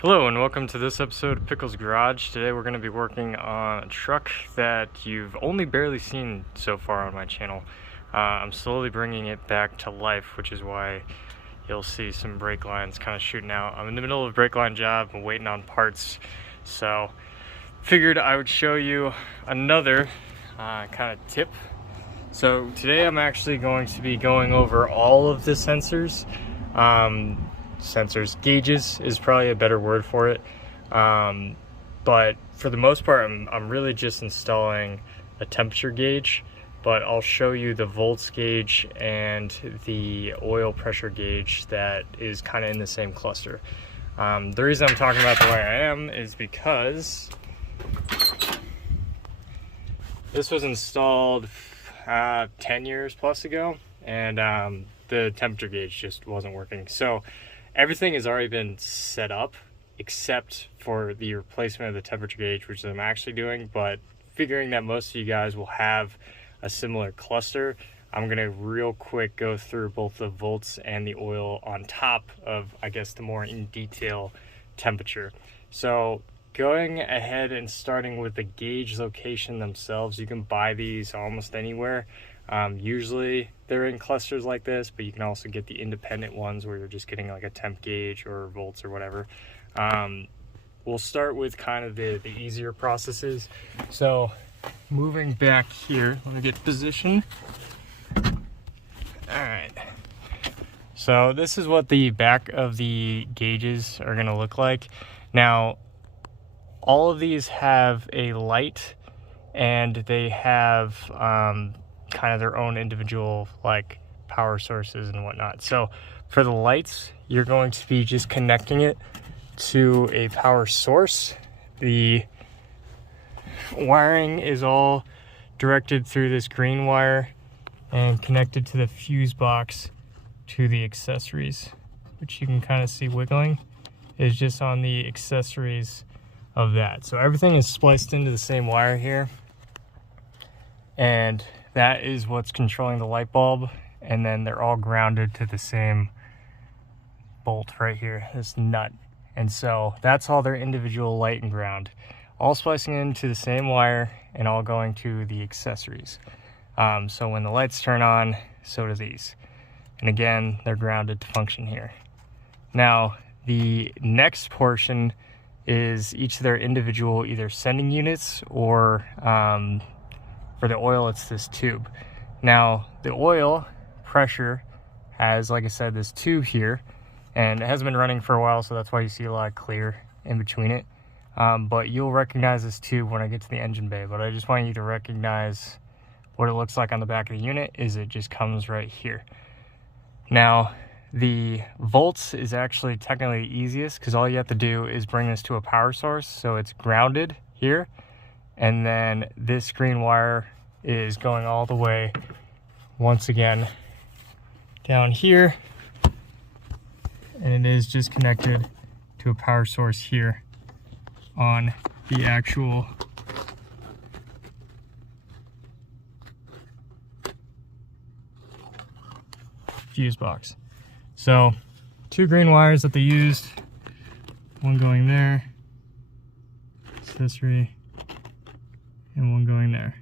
Hello and welcome to this episode of Pickle's Garage. Today we're going to be working on a truck that you've only barely seen so far on my channel. I'm slowly bringing it back to life, which is why you'll see some brake lines kind of shooting out. I'm in the middle of a brake line job, I'm waiting on parts, so figured I would show you another kind of tip. So today I'm actually going to be going over all of the sensors. Gauges is probably a better word for it, but for the most part I'm really just installing a temperature gauge, but I'll show you the volts gauge and the oil pressure gauge that is kind of in the same cluster. The reason I'm talking about the way I am is because this was installed 10 years plus ago, and the temperature gauge just wasn't working. So everything has already been set up except for the replacement of the temperature gauge, which I'm actually doing, but figuring that most of you guys will have a similar cluster, I'm gonna real quick go through both the volts and the oil on top of, I guess, the more in detail temperature. So going ahead and starting with the gauge location themselves, you can buy these almost anywhere. Usually they're in clusters like this, but you can also get the independent ones where you're just getting like a temp gauge or volts or whatever. We'll start with kind of the easier processes. So moving back here, let me get position. All right. So this is what the back of the gauges are going to look like. Now, all of these have a light, and they have kind of their own individual like power sources and whatnot. So for the lights, you're going to be just connecting it to a power source. The wiring is all directed through this green wire and connected to the fuse box to the accessories, which you can kind of see wiggling, is just on the accessories of that. So everything is spliced into the same wire here, and that is what's controlling the light bulb, and then they're all grounded to the same bolt right here, this nut. And so that's all their individual light and ground, all splicing into the same wire and all going to the accessories. So when the lights turn on, so do these. And again, they're grounded to function here. Now, the next portion is each of their individual either sending units, or for the oil, it's this tube. Now, the oil pressure has, like I said, this tube here, and it hasn't been running for a while, so that's why you see a lot of clear in between it. But you'll recognize this tube when I get to the engine bay, but I just want you to recognize what it looks like on the back of the unit is it just comes right here. Now, the volts is actually technically the easiest because all you have to do is bring this to a power source. So it's grounded here, and then this green wire is going all the way, once again, down here, and it is just connected to a power source here on the actual fuse box. So 2 green wires that they used, one going there, accessory, and one going there.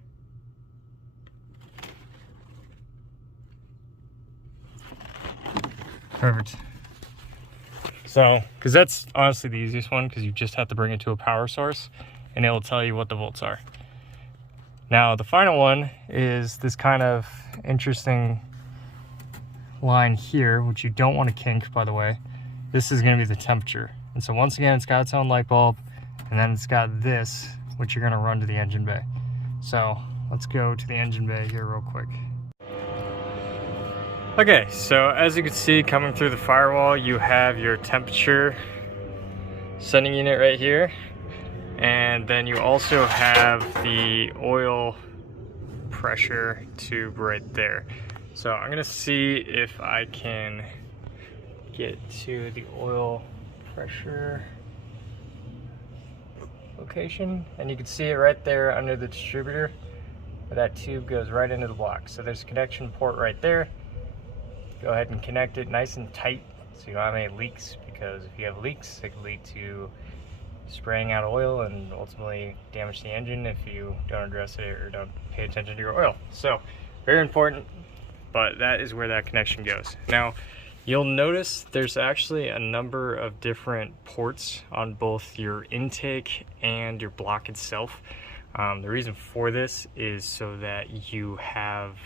Perfect. So, because that's honestly the easiest one, because you just have to bring it to a power source and it will tell you what the volts are. Now, the final one is this kind of interesting line here, which you don't want to kink, by the way. This is going to be the temperature. And so once again, it's got its own light bulb, and then it's got this, which you're going to run to the engine bay. So let's go to the engine bay here real quick. Okay, so as you can see, coming through the firewall, you have your temperature sending unit right here, and then you also have the oil pressure tube right there. So I'm gonna see if I can get to the oil pressure location, and you can see it right there under the distributor. That tube goes right into the block. So there's a connection port right there. Go ahead and connect it nice and tight so you don't have any leaks, because if you have leaks, it can lead to spraying out oil and ultimately damage the engine if you don't address it or don't pay attention to your oil. So very important, but that is where that connection goes. Now you'll notice there's actually a number of different ports on both your intake and your block itself. The reason for this is so that you have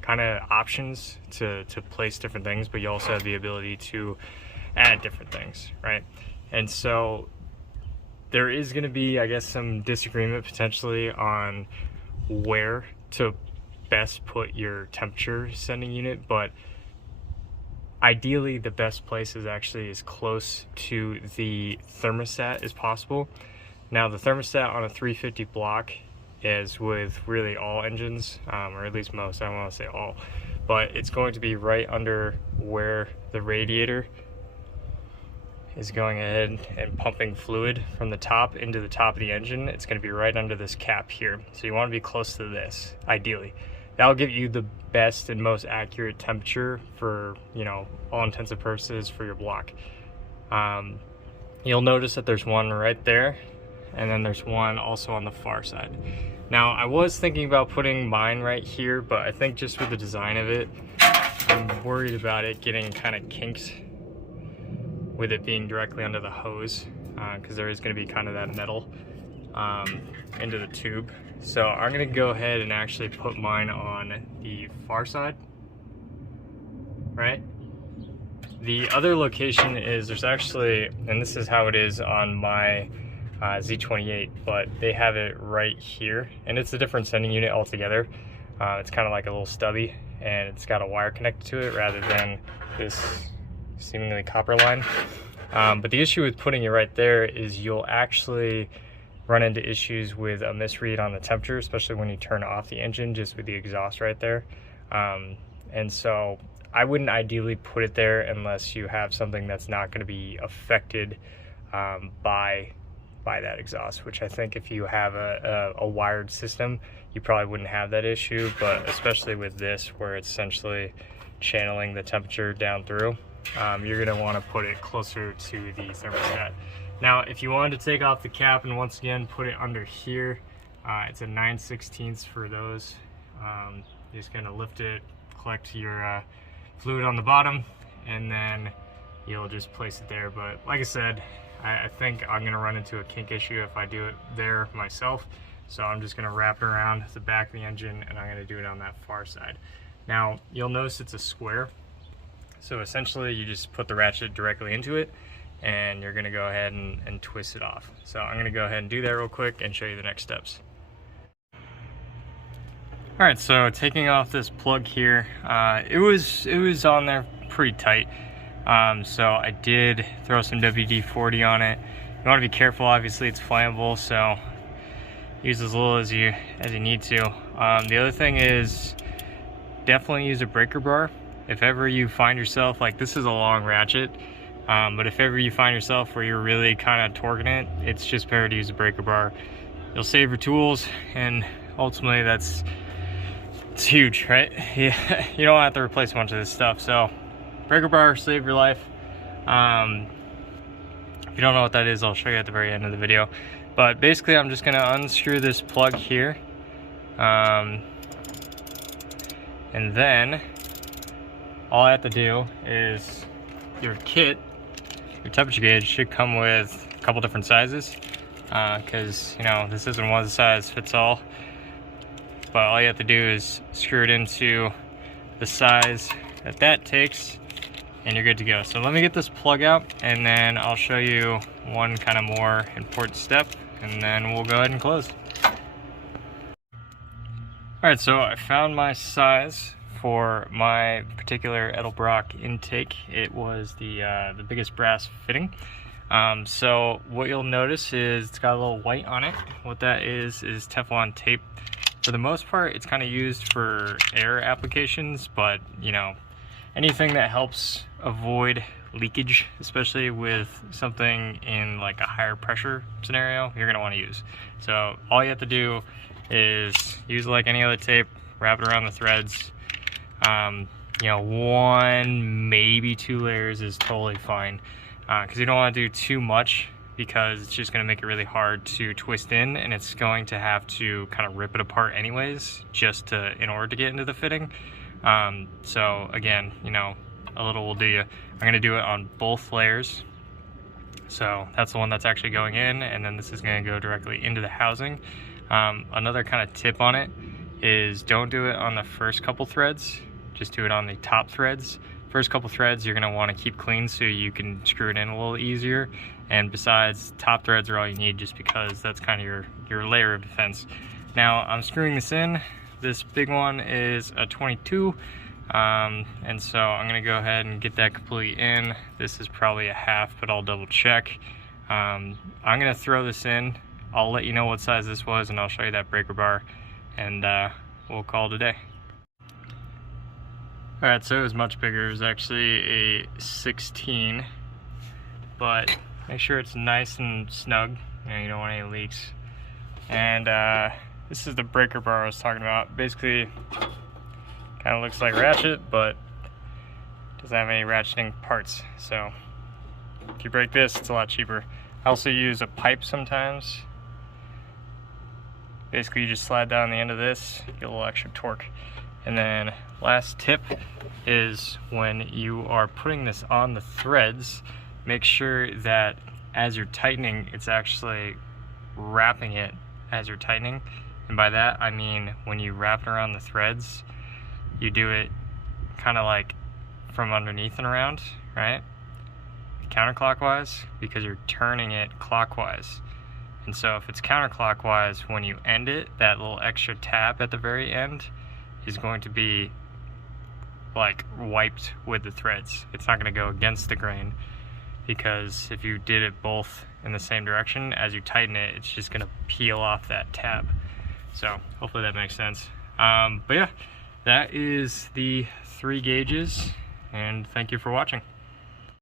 kind of options to place different things, but you also have the ability to add different things, right? And so there is going to be, I guess, some disagreement potentially on where to best put your temperature sending unit, but ideally the best place is actually as close to the thermostat as possible. Now the thermostat on a 350 block, as with really all engines, or at least most, I don't want to say all, but it's going to be right under where the radiator is going ahead and pumping fluid from the top into the top of the engine. It's going to be right under this cap here. So you want to be close to this, ideally. That'll give you the best and most accurate temperature for, you know, all intents and purposes for your block. You'll notice that there's one right there, and then there's one also on the far side. Now I was thinking about putting mine right here, but I think just with the design of it, I'm worried about it getting kind of kinked with it being directly under the hose, because there is going to be kind of that metal into the tube. So I'm going to go ahead and actually put mine on the far side, right? The other location is, there's actually, and this is how it is on my Z28, but they have it right here, and it's a different sending unit altogether. It's kind of like a little stubby, and it's got a wire connected to it rather than this seemingly copper line. But the issue with putting it right there is you'll actually run into issues with a misread on the temperature, especially when you turn off the engine, just with the exhaust right there. And so I wouldn't ideally put it there unless you have something that's not going to be affected by that exhaust, which I think if you have a wired system, you probably wouldn't have that issue. But especially with this, where it's essentially channeling the temperature down through, you're going to want to put it closer to the thermostat. Now, if you wanted to take off the cap and once again put it under here, it's a 9/16 for those. You're just going to lift it, collect your fluid on the bottom, and then you'll just place it there. But like I said, I think I'm going to run into a kink issue if I do it there myself. So I'm just going to wrap it around the back of the engine, and I'm going to do it on that far side. Now, you'll notice it's a square. So essentially you just put the ratchet directly into it, and you're going to go ahead and twist it off. So I'm going to go ahead and do that real quick and show you the next steps. Alright, so taking off this plug here, it was on there pretty tight. So I did throw some WD-40 on it. You want to be careful, obviously it's flammable, so use as little as you need to. The other thing is definitely use a breaker bar. If ever you find yourself, like, this is a long ratchet, but if ever you find yourself where you're really kind of torquing it, it's just better to use a breaker bar. You'll save your tools, and ultimately it's huge, right? Yeah, you don't have to replace a bunch of this stuff. So breaker bar, save your life. If you don't know what that is, I'll show you at the very end of the video. But basically I'm just gonna unscrew this plug here, and then all I have to do is, your kit, your temperature gauge should come with a couple different sizes, because, you know, this isn't one size fits all. But all you have to do is screw it into the size that takes, and you're good to go. So let me get this plug out, and then I'll show you one kind of more important step, and then we'll go ahead and close. Alright, so I found my size for my particular Edelbrock intake. It was the biggest brass fitting. So what you'll notice is it's got a little white on it. What that is Teflon tape. For the most part, it's kind of used for air applications, but, you know, anything that helps avoid leakage, especially with something in like a higher pressure scenario, you're gonna want to use. So all you have to do is use it like any other tape, wrap it around the threads. You know, 1, maybe 2 layers is totally fine. because you don't want to do too much, because it's just going to make it really hard to twist in, and it's going to have to kind of rip it apart anyways, just in order to get into the fitting. So again, you know, a little will do you. I'm going to do it on both layers. So that's the one that's actually going in, and then this is going to go directly into the housing. Another kind of tip on it is don't do it on the first couple threads, just do it on the top threads. First couple threads you're going to want to keep clean so you can screw it in a little easier, and besides, top threads are all you need, just because that's kind of your layer of defense. Now I'm screwing this in. This big one is a 22, and so I'm going to go ahead and get that completely in. This is probably a half, but I'll double check. I'm going to throw this in. I'll let you know what size this was, and I'll show you that breaker bar, and we'll call it a day. Alright, so it was much bigger. It was actually a 16, but make sure it's nice and snug. You don't want any leaks. And this is the breaker bar I was talking about. Basically, kind of looks like ratchet, but doesn't have any ratcheting parts. So if you break this, it's a lot cheaper. I also use a pipe sometimes. Basically, you just slide down the end of this, get a little extra torque. And then last tip is when you are putting this on the threads, make sure that as you're tightening, it's actually wrapping it as you're tightening. And by that, I mean when you wrap it around the threads, you do it kind of like from underneath and around, right? Counterclockwise, because you're turning it clockwise. And so if it's counterclockwise, when you end it, that little extra tab at the very end is going to be like wiped with the threads. It's not going to go against the grain, because if you did it both in the same direction, as you tighten it, it's just going to peel off that tab. So hopefully that makes sense. But yeah, that is the 3 gauges, and thank you for watching.